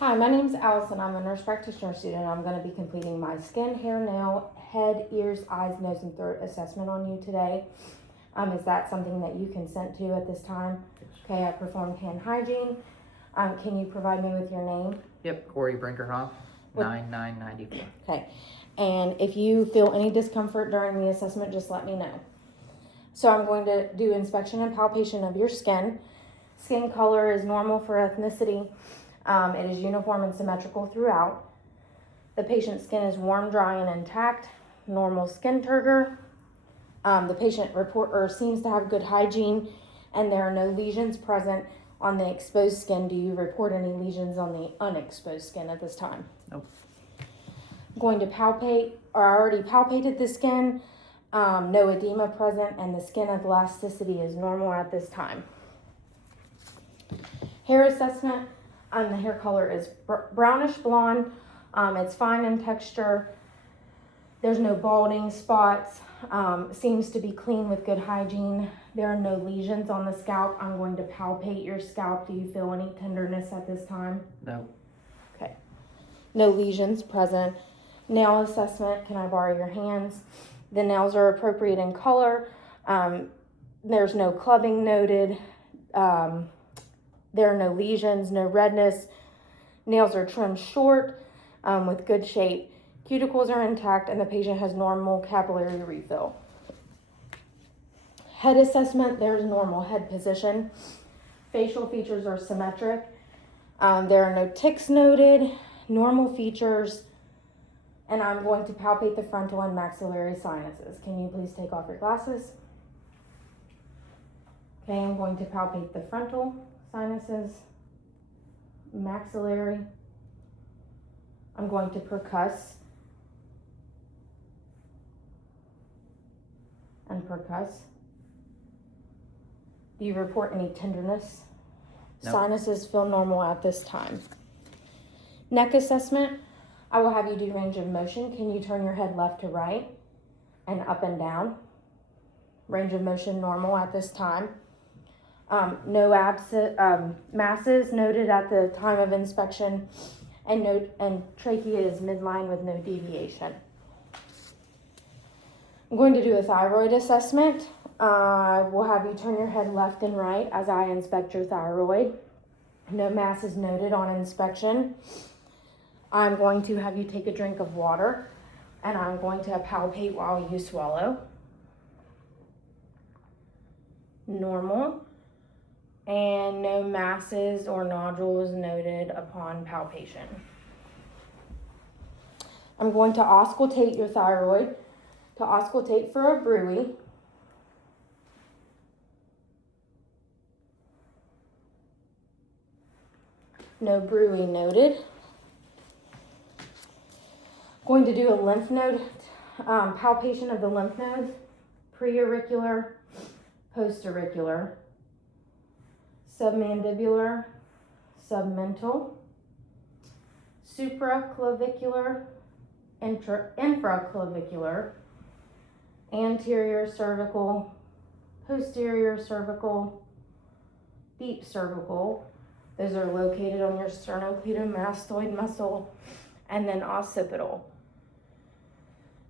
Hi, my name's Allison. I'm a nurse practitioner student. I'm going to be completing my skin, hair, nail, head, ears, eyes, nose, and throat assessment on you today. Is that something that you consent to at this time? Okay, I performed hand hygiene. Can you provide me with your name? Yep, Corey Brinkerhoff, 9994. Okay, and if you feel any discomfort during the assessment, just let me know. So I'm going to do inspection and palpation of your skin. Skin color is normal for ethnicity. It is uniform and symmetrical throughout. The patient's skin is warm, dry, and intact. Normal skin turgor. The patient seems to have good hygiene, and there are no lesions present on the exposed skin. Do you report any lesions on the unexposed skin at this time? Nope. I'm going to palpate, or I already palpated the skin. No edema present, and the skin elasticity is normal at this time. Hair assessment. The hair color is brownish blonde. It's fine in texture. There's no balding spots. Seems to be clean with good hygiene. There are no lesions on the scalp. I'm going to palpate your scalp. Do you feel any tenderness at this time? No. Okay. No lesions present. Nail assessment. Can I borrow your hands? The nails are appropriate in color. There's no clubbing noted. There are no lesions, no redness. Nails are trimmed short with good shape. Cuticles are intact, and the patient has normal capillary refill. Head assessment, there's normal head position. Facial features are symmetric. There are no tics noted, normal features, and I'm going to palpate the frontal and maxillary sinuses. Can you please take off your glasses? Okay, I'm going to palpate the frontal sinuses, maxillary. I'm going to percuss and percuss. Do you report any tenderness? No. Sinuses feel normal at this time. Neck assessment. I will have you do range of motion. Can you turn your head left to right and up and down? Range of motion normal at this time. No masses noted at the time of inspection, and trachea is midline with no deviation. I'm going to do a thyroid assessment. I will have you turn your head left and right as I inspect your thyroid. No masses noted on inspection. I'm going to have you take a drink of water, and I'm going to palpate while you swallow. Normal. And no masses or nodules noted upon palpation. I'm going to auscultate your thyroid. To auscultate for a bruit. No bruit noted. Going to do a lymph node palpation of the lymph nodes, preauricular, postauricular, submandibular, submental, supraclavicular, infraclavicular, anterior cervical, posterior cervical, deep cervical. Those are located on your sternocleidomastoid muscle, and then occipital.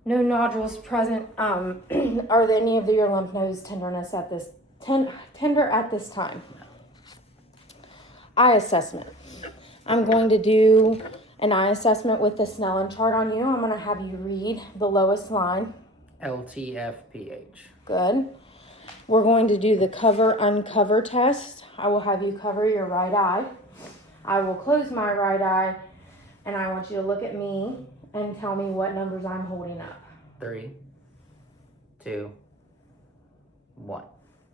No nodules present. Are there any of your lymph nodes tender at this time? Eye assessment. I'm going to do an eye assessment with the Snellen chart on you. I'm going to have you read the lowest line. LTFPH. Good. We're going to do the cover-uncover test. I will have you cover your right eye. I will close my right eye, and I want you to look at me and tell me what numbers I'm holding up. 3, 2, 1.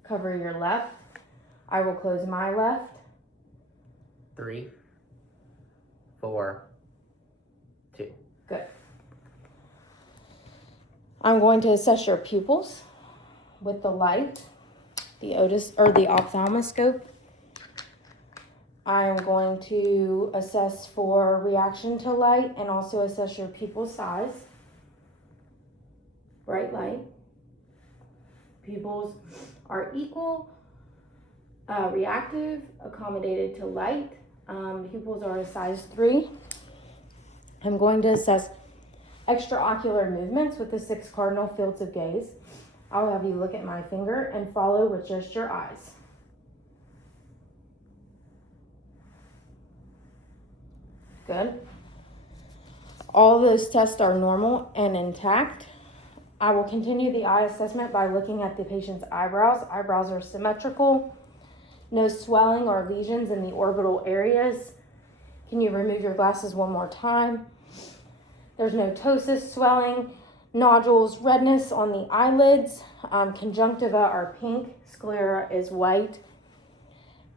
Cover your left. I will close my left. 3, 4, 2. Good. I'm going to assess your pupils with the light, the ophthalmoscope. I am going to assess for reaction to light and also assess your pupil size. Bright light. Pupils are equal, reactive, accommodated to light. Pupils are a size 3. I'm going to assess extraocular movements with the 6 cardinal fields of gaze. I'll have you look at my finger and follow with just your eyes. Good. All those tests are normal and intact. I will continue the eye assessment by looking at the patient's eyebrows. Eyebrows are symmetrical. No swelling or lesions in the orbital areas. Can you remove your glasses one more time? There's no ptosis, swelling, nodules, redness on the eyelids. Conjunctiva are pink, sclera is white.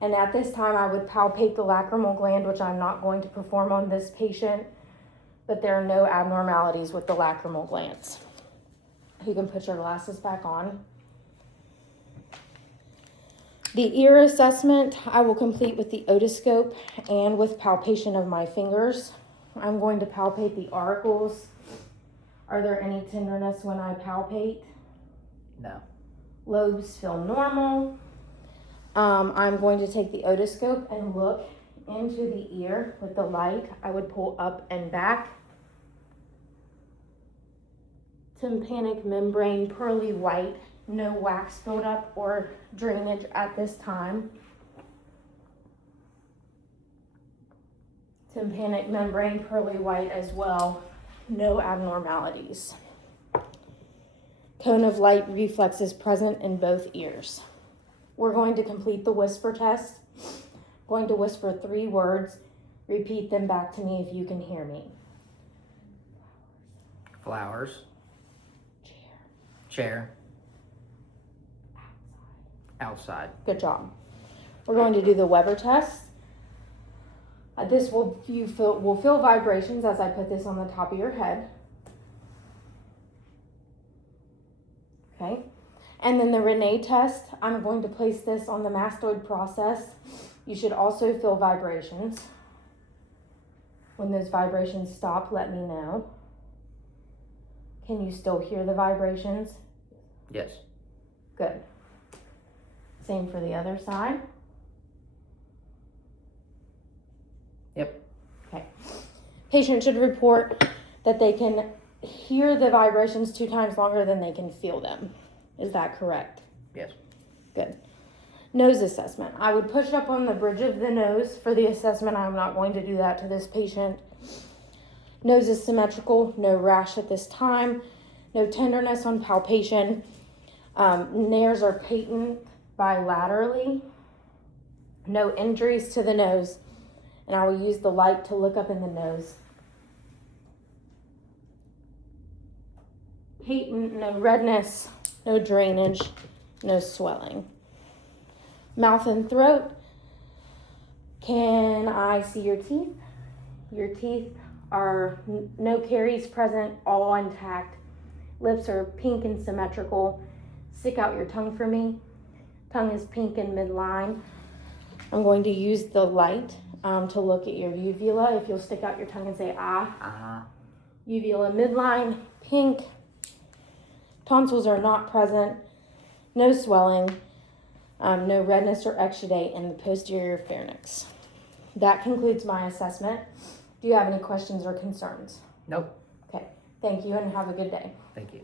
And at this time, I would palpate the lacrimal gland, which I'm not going to perform on this patient, but there are no abnormalities with the lacrimal glands. You can put your glasses back on. The ear assessment I will complete with the otoscope and with palpation of my fingers. I'm going to palpate the auricles. Are there any tenderness when I palpate? No. Lobes feel normal. I'm going to take the otoscope and look into the ear with the light. I would pull up and back. Tympanic membrane pearly white, no wax buildup or drainage at this time. Tympanic membrane pearly white as well, no abnormalities. Cone of light reflex is present in both ears. We're going to complete the whisper test. Going to whisper 3 words. Repeat them back to me if you can hear me. Flowers. Chair. Outside. Good job. We're going to do the Weber test. This will feel vibrations as I put this on the top of your head. Okay. And then the Renee test, I'm going to place this on the mastoid process. You should also feel vibrations. When those vibrations stop, let me know. Can you still hear the vibrations? Yes. Good. Same for the other side. Yep. Okay. Patient should report that they can hear the vibrations 2 times longer than they can feel them. Is that correct? Yes. Good. Nose assessment. I would push up on the bridge of the nose for the assessment. I'm not going to do that to this patient. Nose is symmetrical, no rash at this time, no tenderness on palpation. Nares are patent bilaterally, no injuries to the nose, and I will use the light to look up in the nose. Patent, no redness, no drainage, no swelling. Mouth and throat. Can I see your teeth? Your teeth are no caries present, all intact. Lips are pink and symmetrical. Stick out your tongue for me. Tongue is pink in midline. I'm going to use the light to look at your uvula. If you'll stick out your tongue and say ah. Uh-huh. Uvula midline, pink. Tonsils are not present. No swelling. No redness or exudate in the posterior pharynx. That concludes my assessment. Do you have any questions or concerns? Nope. Okay. Thank you and have a good day. Thank you.